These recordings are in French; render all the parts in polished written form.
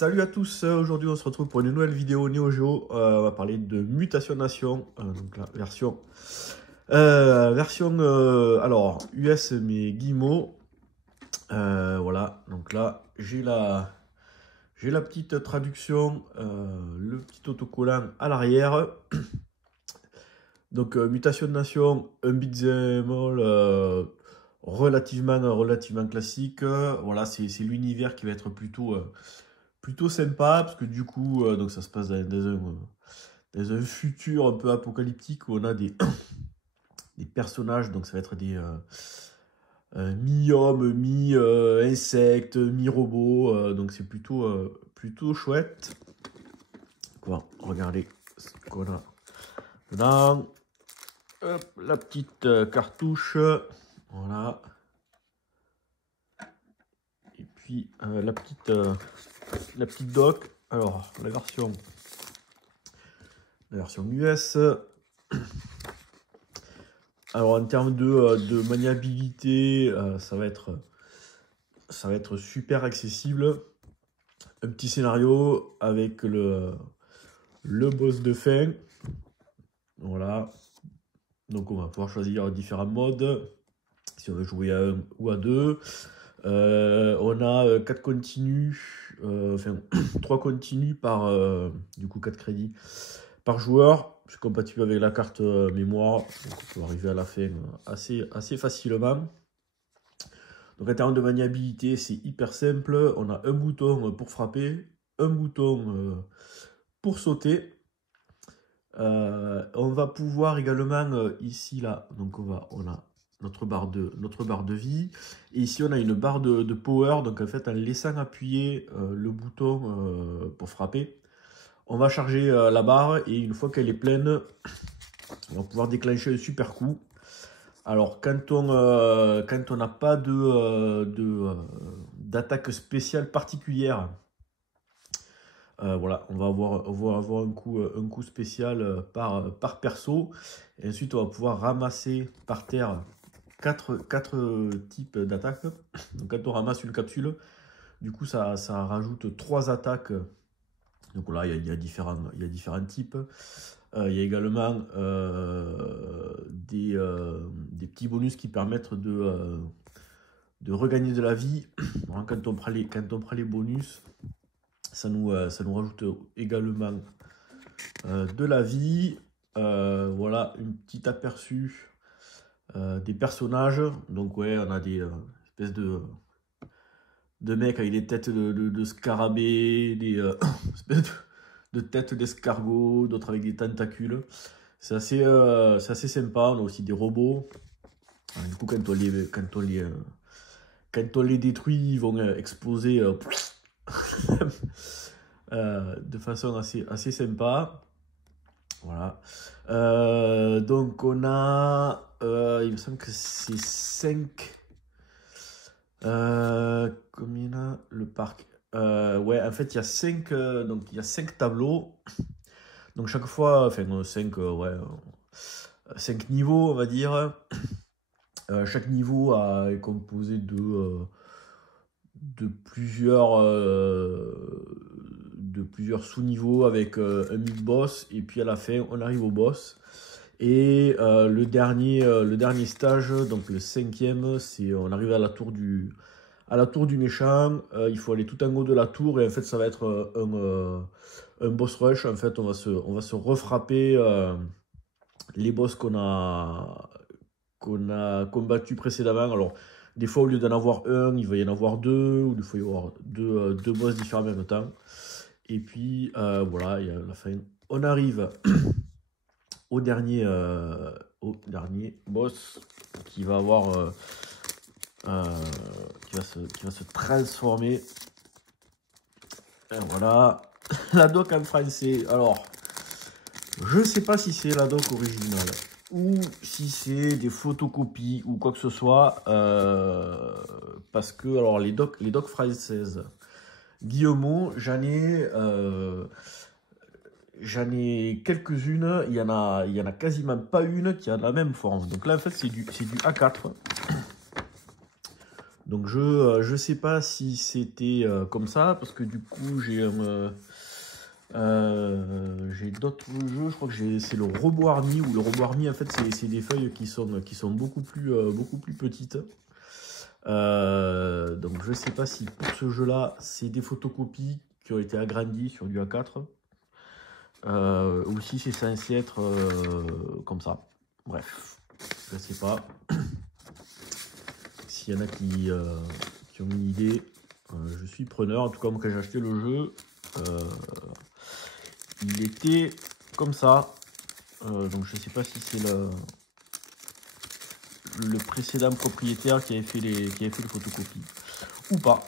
Salut à tous, aujourd'hui on se retrouve pour une nouvelle vidéo Neo Geo. On va parler de Mutation Nation, donc la version alors US mais guillemot. Voilà, donc là j'ai la petite traduction, le petit autocollant à l'arrière. Donc Mutation Nation, un beat'em all relativement classique. Voilà, c'est l'univers qui va être plutôt sympa, parce que du coup, donc ça se passe dans un futur un peu apocalyptique où on a des, des personnages, donc ça va être des mi-hommes, mi-insectes, mi-robots, donc c'est plutôt chouette. Quoi, regardez ce qu'on a dedans. Hop, la petite cartouche, voilà. Et puis la petite dock. Alors, la version US. Alors, en termes de maniabilité, ça va être super accessible. Un petit scénario avec le boss de fin. Voilà. Donc, on va pouvoir choisir différents modes. Si on veut jouer à 1 ou à 2. On a 4 continus. Enfin, 3 continus par, du coup, 4 crédits par joueur. C'est compatible avec la carte mémoire. Donc on peut arriver à la fin assez facilement. Donc en termes de maniabilité, c'est hyper simple. On a un bouton pour frapper, un bouton pour sauter. On va pouvoir également ici là, donc on a notre barre de vie, et ici on a une barre de power. Donc en fait, en laissant appuyer le bouton pour frapper, on va charger la barre, et une fois qu'elle est pleine, on va pouvoir déclencher un super coup. Alors quand on n'a pas d'attaque spéciale particulière, voilà, on va avoir un coup spécial par perso. Et ensuite on va pouvoir ramasser par terre 4 types d'attaques. Donc quand on ramasse une capsule, du coup ça rajoute 3 attaques. Donc là il y a différents types. Il y a également des petits bonus qui permettent de regagner de la vie. Quand on prend les bonus, ça nous rajoute également de la vie. Voilà, un petit aperçu des personnages. Donc ouais, on a des espèces de mecs avec des têtes de scarabées, des espèces de têtes d'escargots, d'autres avec des tentacules. C'est assez sympa. On a aussi des robots. Du coup, quand on les détruit, ils vont exploser de façon assez sympa. Voilà. Donc, on a... il me semble que c'est 5... combien il y en a le parc? Ouais, en fait, il y a 5 donc il y a 5 tableaux. Donc chaque fois, enfin 5 ouais, 5 niveaux, on va dire. Chaque niveau est composé de plusieurs sous-niveaux avec un mid-boss, et puis à la fin on arrive au boss. Et le dernier stage, donc le 5e, c'est on arrive à la tour du méchant. Il faut aller tout en haut de la tour, et en fait ça va être un boss rush. En fait on va se refrapper les boss qu'on a combattu précédemment. Alors, des fois, au lieu d'en avoir un, il va y en avoir deux, ou il faut y avoir deux boss différents en même temps. Et puis, voilà, il y a la fin. On arrive au dernier boss qui va avoir... qui va se transformer. Et voilà. La doc en français. Alors, je sais pas si c'est la doc originale ou si c'est des photocopies ou quoi que ce soit, parce que alors les docs françaises, Guillemot, j'en ai quelques-unes. Il y en a quasiment pas une qui a la même forme. Donc là en fait c'est du A4. Donc je sais pas si c'était comme ça, parce que du coup j'ai d'autres jeux, je crois que c'est le Robo Army, ou le Robo Army en fait c'est des feuilles qui sont beaucoup plus petites. Donc je sais pas si pour ce jeu là c'est des photocopies qui ont été agrandies sur du A4, ou si c'est censé être comme ça. Bref, je sais pas. S'il y en a qui ont une idée, je suis preneur. En tout cas, moi quand j'ai acheté le jeu, il était comme ça. Donc je sais pas si c'est le précédent propriétaire qui avait fait les photocopies ou pas.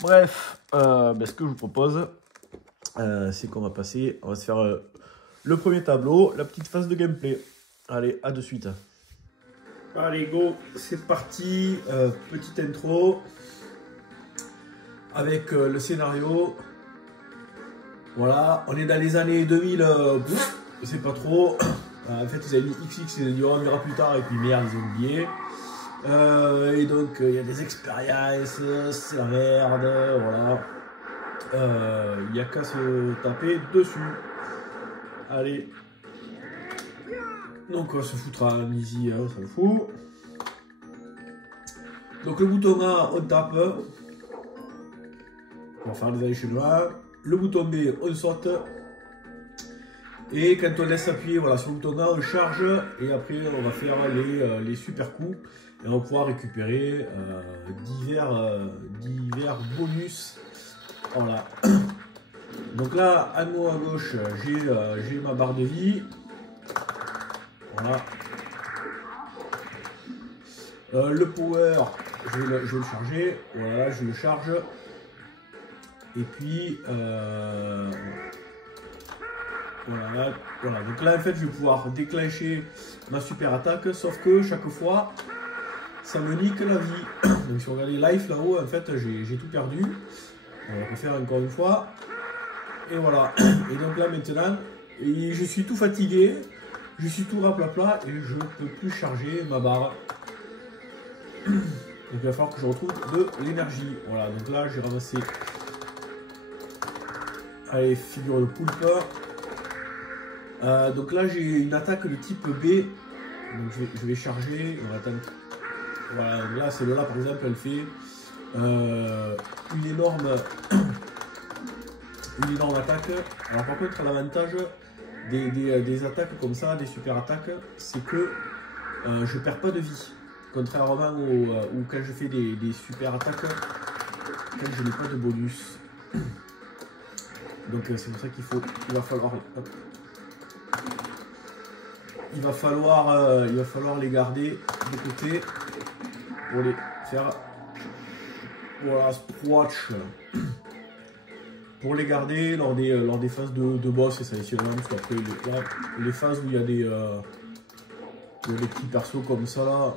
Bref, ce que je vous propose, c'est qu'on va passer, on va se faire le premier tableau, la petite phase de gameplay. Allez, à de suite. Allez, go, c'est parti. Petite intro avec le scénario. Voilà, on est dans les années 2000, c'est pas trop. En fait, ils avaient mis XX, ils ont dit on verra plus tard, et puis merde, ils ont oublié. Et donc, il y a des expériences, c'est la merde, voilà. Il n'y a qu'à se taper dessus. Allez. Donc, on se foutra en easy, on s'en fout. Donc, le bouton A, on tape. On va faire les enchaînements. Le bouton B, on saute. Et quand on laisse appuyer voilà, sur le bouton A, on charge. Et après, on va faire les super coups. Et on va pouvoir récupérer divers bonus. Voilà. Donc là, en haut à gauche, j'ai ma barre de vie. Voilà. Le power, je vais le charger. Voilà, je le charge. Et puis, voilà. Donc là, en fait, je vais pouvoir déclencher ma super attaque. Sauf que chaque fois, ça me nique la vie. Donc si vous regardez life là-haut, en fait, j'ai tout perdu. On va refaire encore une fois. Et voilà. Et donc là, maintenant, je suis tout fatigué. Je suis tout raplapla et je ne peux plus charger ma barre. Donc il va falloir que je retrouve de l'énergie. Voilà, donc là j'ai ramassé. Allez, figure de poulpe. Donc là j'ai une attaque de type B. Donc je vais charger. On va attendre. Voilà, donc là celle-là par exemple elle fait une énorme attaque. Alors par contre l'avantage des attaques comme ça, des super attaques, c'est que je perds pas de vie. Contrairement où quand je fais des super attaques, quand je n'ai pas de bonus. Donc c'est pour ça qu'il va falloir. Hop. Il va falloir les garder de côté pour les faire. Voilà, squash. Pour les garder lors des phases de boss et ça parce qu'après les phases où il y a des petits persos comme ça,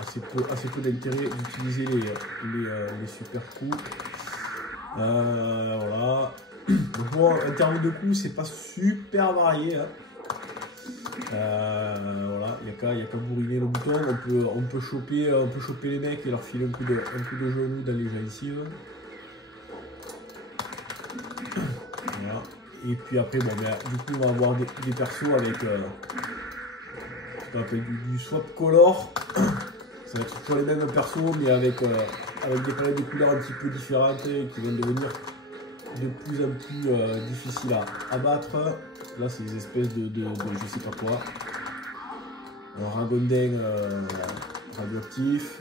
assez peu d'intérêt d'utiliser les super coups. Voilà. Donc bon, en termes de coups, c'est pas super varié. Hein. Voilà, il n'y a qu'à bourriner le bouton. On peut choper les mecs et leur filer un coup de genou dans les gencives. Voilà. Et puis après, bon, du coup, on va avoir des persos avec ce qu'on appelle du swap color. Ça va être toujours les mêmes persos, mais avec des palettes de couleurs un petit peu différentes et qui vont devenir de plus en plus difficiles à battre. Là, c'est des espèces de je sais pas quoi. Alors, Ragondin radioactif.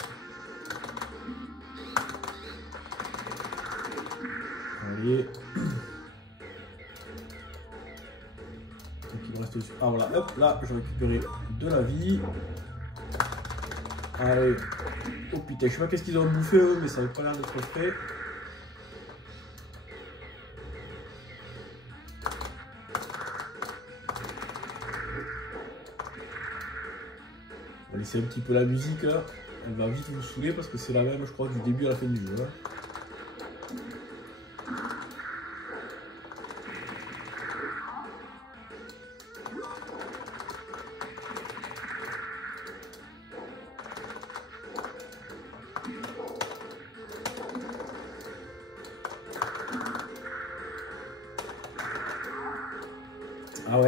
Allez. Ah voilà, hop, là, je récupéré de la vie. Allez. Oh putain, je sais pas qu'est-ce qu'ils ont bouffé eux, mais ça n'a pas l'air d'être frais. On va laisser un petit peu la musique. Hein. Elle va vite vous saouler parce que c'est la même, je crois, du début à la fin du jeu. Hein.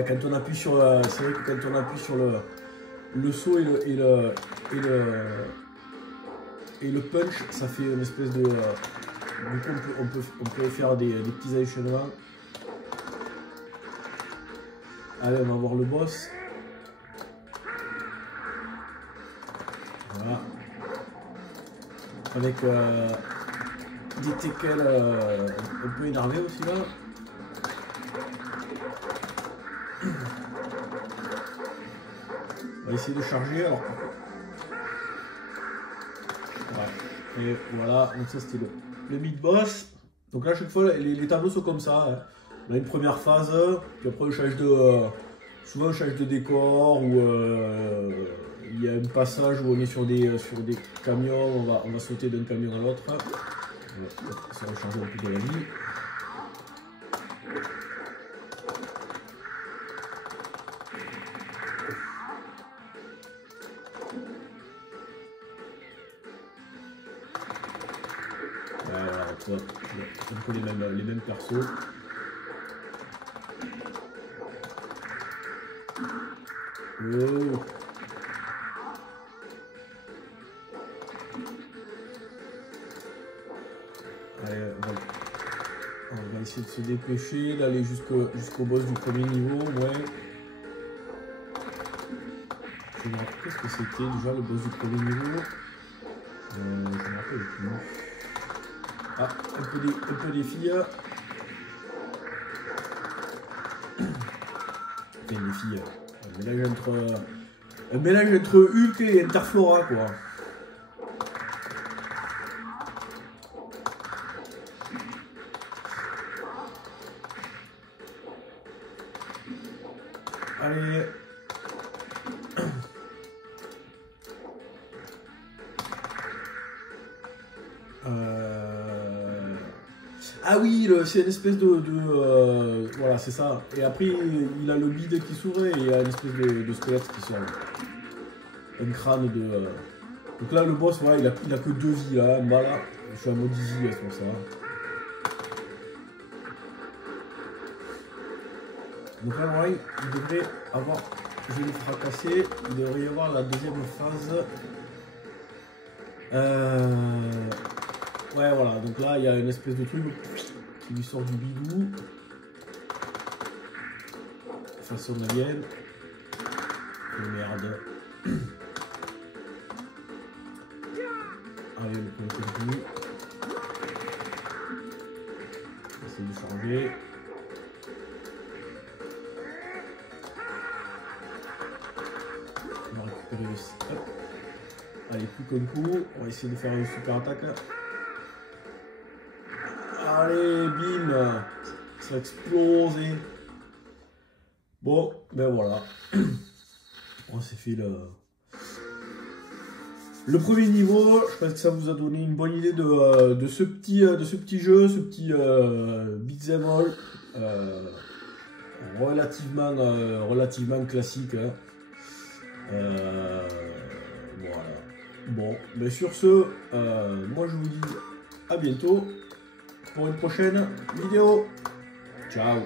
quand on appuie sur... c'est vrai que quand on appuie sur le saut et le punch, ça fait une espèce de... du coup, on peut faire des petits enchaînements. Allez, on va voir le boss. Voilà. Avec des teckels un peu énervés aussi là. On va essayer de charger alors. Ouais. Et voilà, donc ça c'était le mid-boss. Donc là, à chaque fois, les tableaux sont comme ça. Hein. On a une première phase, puis après on change de... souvent on change de décor, ou il y a un passage où on est sur des camions, on va sauter d'un camion à l'autre. Ça va changer un peu de la vie. Voilà, un peu les mêmes persos. Oh. Allez, on va essayer de se dépêcher, d'aller jusqu'au boss du premier niveau, ouais. Je me rappelle qu'est-ce que c'était déjà le boss du premier niveau. Je me rappelle plus. Ah, un peu des filles. Enfin, des filles. Un mélange entre Hulk et Interflora, quoi. Allez. Ah oui, c'est une espèce de voilà, c'est ça. Et après, il a le bide qui s'ouvre et il y a une espèce de squelette qui sort. Un crâne de... Donc là, le boss, voilà, il a que 2 vies, là. En bas, là. Je suis à mode easy, c'est pour ça. Donc là, voilà, il devrait avoir... Je vais le fracasser. Il devrait y avoir la deuxième phase. Ouais, voilà. Donc là, il y a une espèce de truc qui lui sort du bidou. Façon alien. Oh merde. Allez, le premier continue. On va essayer de changer. On va récupérer le stop. Allez, plus qu'un coup. On va essayer de faire une super attaque. Allez, bim. Ça a explosé. Bon, ben voilà. On s'est fait le premier niveau. Je pense que ça vous a donné une bonne idée de ce petit jeu, ce petit beat'em all relativement classique. Hein. Voilà. Bon, mais sur ce, moi je vous dis à bientôt pour une prochaine vidéo. Ciao.